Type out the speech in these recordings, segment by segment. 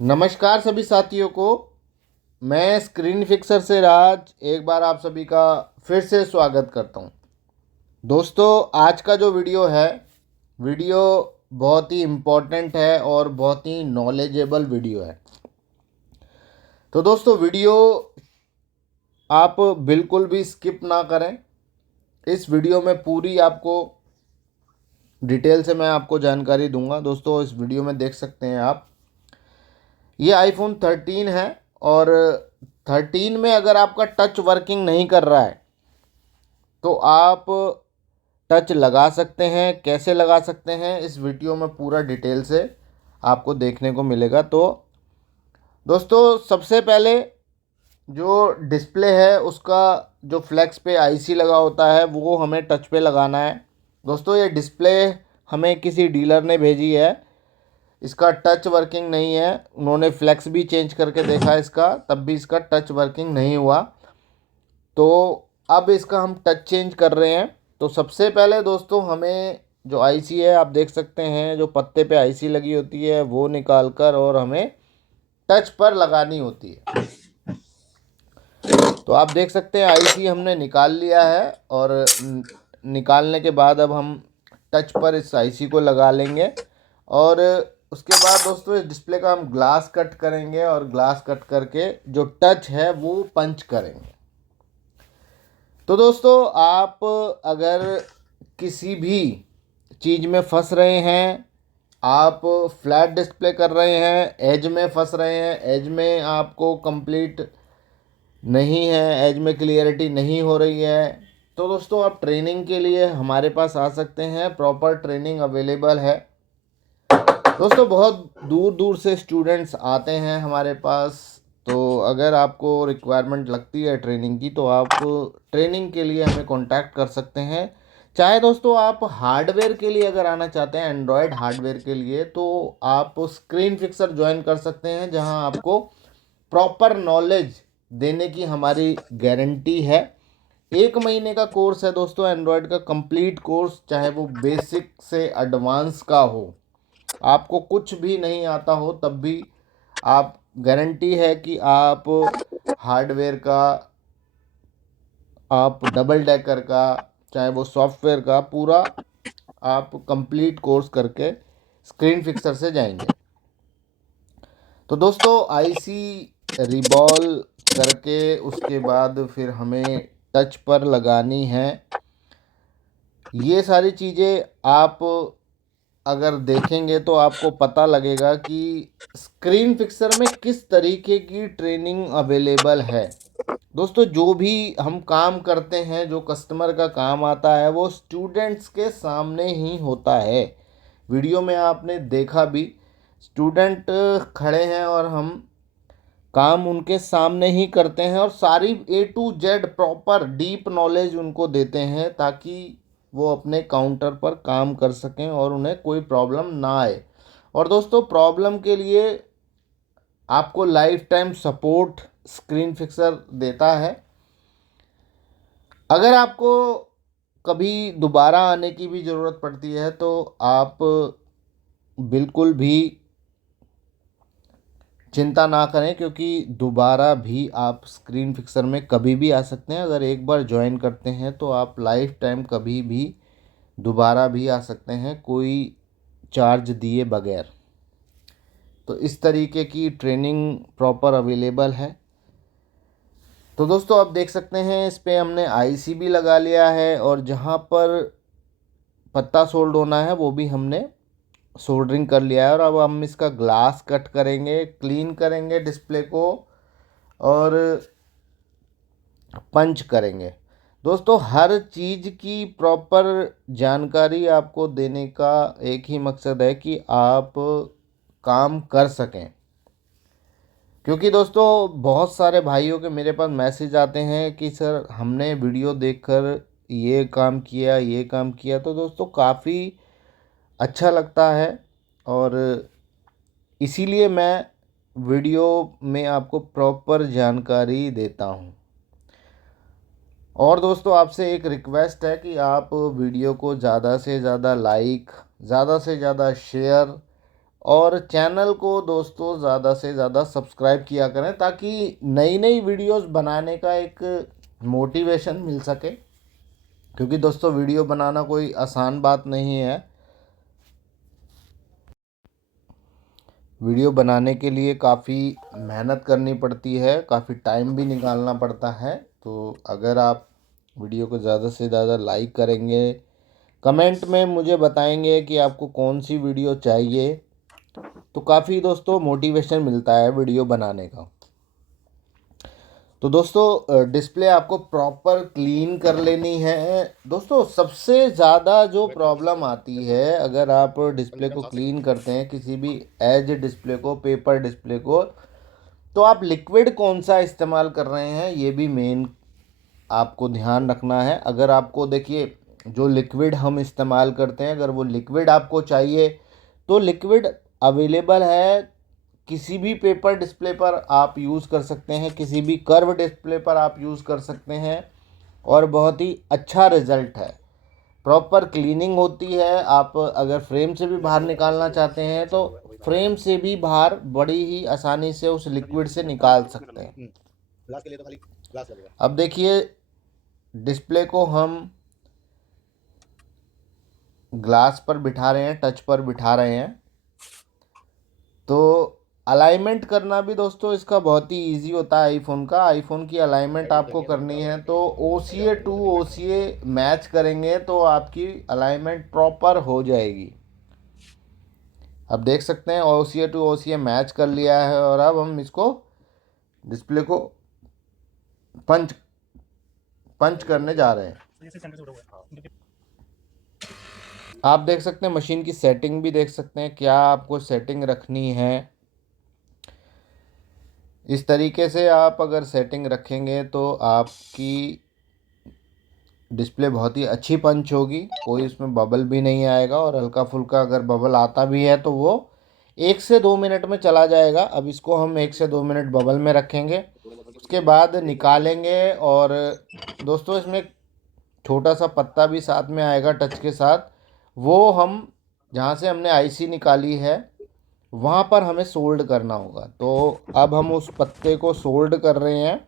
नमस्कार सभी साथियों को। मैं स्क्रीन फिक्सर से राज एक बार आप सभी का फिर से स्वागत करता हूं। दोस्तों, आज का जो वीडियो बहुत ही इम्पोर्टेंट है और बहुत ही नॉलेजेबल वीडियो है। तो दोस्तों, वीडियो आप बिल्कुल भी स्किप ना करें। इस वीडियो में पूरी आपको डिटेल से मैं आपको जानकारी दूंगा। दोस्तों, इस वीडियो में देख सकते हैं आप, ये आईफोन 13 है और 13 में अगर आपका टच वर्किंग नहीं कर रहा है तो आप टच लगा सकते हैं। कैसे लगा सकते हैं, इस वीडियो में पूरा डिटेल से आपको देखने को मिलेगा। तो दोस्तों, सबसे पहले जो डिस्प्ले है उसका जो फ्लेक्स पे आईसी लगा होता है वो हमें टच पे लगाना है। दोस्तों, ये डिस्प्ले हमें किसी डीलर ने भेजी है, इसका टच वर्किंग नहीं है। उन्होंने फ्लेक्स भी चेंज करके देखा इसका, तब भी इसका टच वर्किंग नहीं हुआ। तो अब इसका हम टच चेंज कर रहे हैं। तो सबसे पहले दोस्तों, हमें जो आईसी है, आप देख सकते हैं जो पत्ते पे आईसी लगी होती है वो निकाल कर और हमें टच पर लगानी होती है। तो आप देख सकते हैं आईसी हमने निकाल लिया है और निकालने के बाद अब हम टच पर इस आईसी को लगा लेंगे। और उसके बाद दोस्तों, इस डिस्प्ले का हम ग्लास कट करेंगे और ग्लास कट करके जो टच है वो पंच करेंगे। तो दोस्तों, आप अगर किसी भी चीज़ में फंस रहे हैं, आप फ्लैट डिस्प्ले कर रहे हैं, एज में फंस रहे हैं, एज में आपको कंप्लीट नहीं है, एज में क्लियरिटी नहीं हो रही है, तो दोस्तों आप ट्रेनिंग के लिए हमारे पास आ सकते हैं। प्रॉपर ट्रेनिंग अवेलेबल है। दोस्तों, बहुत दूर दूर से स्टूडेंट्स आते हैं हमारे पास। तो अगर आपको रिक्वायरमेंट लगती है ट्रेनिंग की तो आप ट्रेनिंग के लिए हमें कांटेक्ट कर सकते हैं। चाहे दोस्तों आप हार्डवेयर के लिए अगर आना चाहते हैं, एंड्रॉयड हार्डवेयर के लिए, तो आप स्क्रीन फिक्सर ज्वाइन कर सकते हैं, जहां आपको प्रॉपर नॉलेज देने की हमारी गारंटी है। 1 महीने का कोर्स है दोस्तों, एंड्रॉयड का कंप्लीट कोर्स, चाहे वो बेसिक से एडवांस का हो। आपको कुछ भी नहीं आता हो तब भी आप, गारंटी है कि आप हार्डवेयर का, आप डबल डेकर का, चाहे वो सॉफ्टवेयर का, पूरा आप कंप्लीट कोर्स करके स्क्रीन फिक्सर से जाएंगे। तो दोस्तों, आईसी रिबॉल करके उसके बाद फिर हमें टच पर लगानी है। ये सारी चीज़ें आप अगर देखेंगे तो आपको पता लगेगा कि स्क्रीन फिक्सर में किस तरीके की ट्रेनिंग अवेलेबल है। दोस्तों, जो भी हम काम करते हैं, जो कस्टमर का काम आता है, वो स्टूडेंट्स के सामने ही होता है। वीडियो में आपने देखा भी, स्टूडेंट खड़े हैं और हम काम उनके सामने ही करते हैं और सारी A to Z proper deep knowledge उनको देते हैं, ताकि वो अपने काउंटर पर काम कर सकें और उन्हें कोई प्रॉब्लम ना आए। और दोस्तों, प्रॉब्लम के लिए आपको life time support screen fixer देता है। अगर आपको कभी दोबारा आने की भी ज़रूरत पड़ती है तो आप बिल्कुल भी चिंता ना करें, क्योंकि दोबारा भी आप स्क्रीन फिक्सर में कभी भी आ सकते हैं। अगर एक बार ज्वाइन करते हैं तो आप लाइफ टाइम कभी भी दोबारा भी आ सकते हैं, कोई चार्ज दिए बगैर। तो इस तरीके की ट्रेनिंग प्रॉपर अवेलेबल है। तो दोस्तों, आप देख सकते हैं इस पे हमने आईसी भी लगा लिया है और जहाँ पर पत्ता सोल्ड होना है वो भी हमने सोल्डरिंग कर लिया है। और अब हम इसका ग्लास कट करेंगे, क्लीन करेंगे डिस्प्ले को और पंच करेंगे। दोस्तों, हर चीज़ की प्रॉपर जानकारी आपको देने का एक ही मकसद है कि आप काम कर सकें। क्योंकि दोस्तों, बहुत सारे भाइयों के मेरे पास मैसेज आते हैं कि सर हमने वीडियो देखकर ये काम किया, ये काम किया। तो दोस्तों, काफ़ी अच्छा लगता है और इसीलिए मैं वीडियो में आपको प्रॉपर जानकारी देता हूँ। और दोस्तों, आपसे एक रिक्वेस्ट है कि आप वीडियो को ज़्यादा से ज़्यादा लाइक, ज़्यादा से ज़्यादा शेयर और चैनल को दोस्तों ज़्यादा से ज़्यादा सब्सक्राइब किया करें ताकि नई नई वीडियोस बनाने का एक मोटिवेशन मिल सके, क्योंकि दोस्तों वीडियो बनाना कोई आसान बात नहीं है। वीडियो बनाने के लिए काफ़ी मेहनत करनी पड़ती है, काफ़ी टाइम भी निकालना पड़ता है। तो अगर आप वीडियो को ज़्यादा से ज़्यादा लाइक करेंगे, कमेंट में मुझे बताएंगे कि आपको कौन सी वीडियो चाहिए, तो काफ़ी दोस्तों मोटिवेशन मिलता है वीडियो बनाने का। तो दोस्तों डिस्प्ले आपको प्रॉपर क्लीन कर लेनी है। दोस्तों सबसे ज़्यादा जो प्रॉब्लम आती है अगर आप डिस्प्ले को क्लीन करते हैं, किसी भी एज डिस्प्ले को, पेपर डिस्प्ले को, तो आप लिक्विड कौन सा इस्तेमाल कर रहे हैं ये भी मेन आपको ध्यान रखना है। अगर आपको देखिए जो लिक्विड हम इस्तेमाल करते हैं, अगर वो लिक्विड आपको चाहिए तो लिक्विड अवेलेबल है, किसी भी पेपर डिस्प्ले पर आप यूज़ कर सकते हैं, किसी भी कर्व डिस्प्ले पर आप यूज़ कर सकते हैं और बहुत ही अच्छा रिज़ल्ट है। प्रॉपर क्लीनिंग होती है। आप अगर फ्रेम से भी बाहर निकालना चाहते हैं तो फ्रेम से भी बाहर बड़ी ही आसानी से उस लिक्विड से निकाल सकते हैं। अब देखिए डिस्प्ले को हम ग्लास पर बिठा रहे हैं, टच पर बिठा रहे हैं, तो अलाइनमेंट करना भी दोस्तों इसका बहुत ही इजी होता है। आईफोन की अलाइनमेंट आपको करनी है तो OCA टू OCA मैच करेंगे तो आपकी अलाइनमेंट प्रॉपर हो जाएगी। अब देख सकते हैं OCA टू OCA मैच कर लिया है और अब हम इसको डिस्प्ले को पंच करने जा रहे हैं। आप देख सकते हैं मशीन की सेटिंग भी देख सकते हैं, क्या आपको सेटिंग रखनी है। इस तरीके से आप अगर सेटिंग रखेंगे तो आपकी डिस्प्ले बहुत ही अच्छी पंच होगी, कोई उसमें बबल भी नहीं आएगा, और हल्का फुल्का अगर बबल आता भी है तो वो 1 से 2 मिनट में चला जाएगा। अब इसको हम 1 से 2 मिनट बबल में रखेंगे, उसके बाद निकालेंगे। और दोस्तों इसमें छोटा सा पत्ता भी साथ में आएगा टच के साथ, वो हम जहाँ से हमने आईसी निकाली है वहाँ पर हमें सोल्ड करना होगा। तो अब हम उस पत्ते को सोल्ड कर रहे हैं।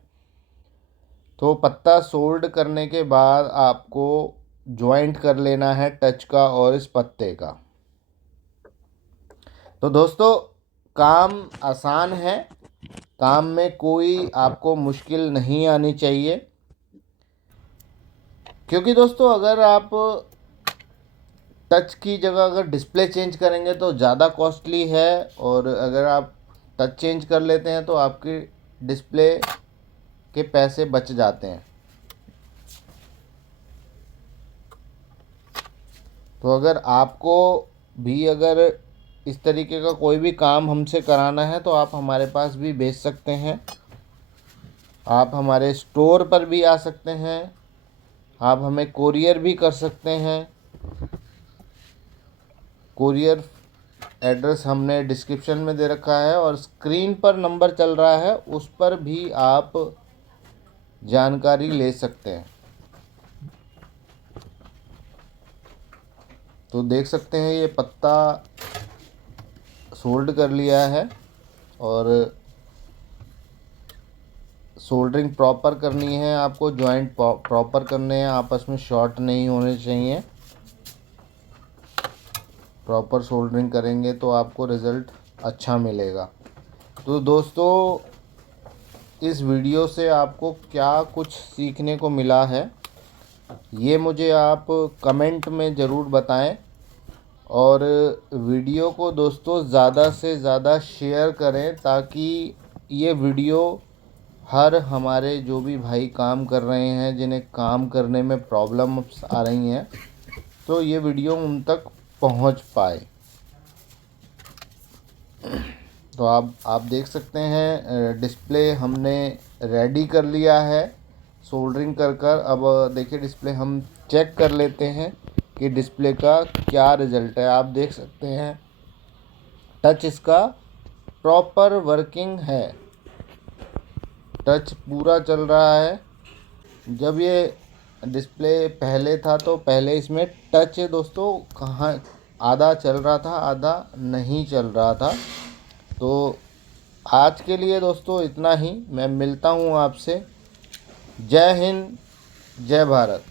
तो पत्ता सोल्ड करने के बाद आपको जॉइंट कर लेना है टच का और इस पत्ते का। तो दोस्तों काम आसान है, काम में कोई आपको मुश्किल नहीं आनी चाहिए, क्योंकि दोस्तों अगर आप टच की जगह अगर डिस्प्ले चेंज करेंगे तो ज़्यादा कॉस्टली है, और अगर आप टच चेंज कर लेते हैं तो आपकी डिस्प्ले के पैसे बच जाते हैं। तो अगर आपको भी अगर इस तरीके का कोई भी काम हमसे कराना है तो आप हमारे पास भी भेज सकते हैं, आप हमारे स्टोर पर भी आ सकते हैं, आप हमें कोरियर भी कर सकते हैं। कोरियर एड्रेस हमने डिस्क्रिप्शन में दे रखा है और स्क्रीन पर नंबर चल रहा है, उस पर भी आप जानकारी ले सकते हैं। तो देख सकते हैं ये पत्ता सोल्ड कर लिया है और सोल्डरिंग प्रॉपर करनी है, आपको जॉइंट प्रॉपर करने हैं, आपस में शॉर्ट नहीं होने चाहिए। प्रॉपर सोल्डरिंग करेंगे तो आपको रिज़ल्ट अच्छा मिलेगा। तो दोस्तों इस वीडियो से आपको क्या कुछ सीखने को मिला है ये मुझे आप कमेंट में ज़रूर बताएं, और वीडियो को दोस्तों ज़्यादा से ज़्यादा शेयर करें ताकि ये वीडियो हर हमारे जो भी भाई काम कर रहे हैं, जिन्हें काम करने में प्रॉब्लम्स आ रही हैं, तो ये वीडियो उन तक पहुंच पाए। तो आप देख सकते हैं डिस्प्ले हमने रेडी कर लिया है सोल्डरिंग कर। अब देखिए डिस्प्ले हम चेक कर लेते हैं कि डिस्प्ले का क्या रिज़ल्ट है। आप देख सकते हैं टच इसका प्रॉपर वर्किंग है, टच पूरा चल रहा है। जब ये डिस्प्ले पहले था तो पहले इसमें टच दोस्तों कहाँ आधा चल रहा था आधा नहीं चल रहा था। तो आज के लिए दोस्तों इतना ही। मैं मिलता हूँ आपसे। जय हिंद, जय भारत।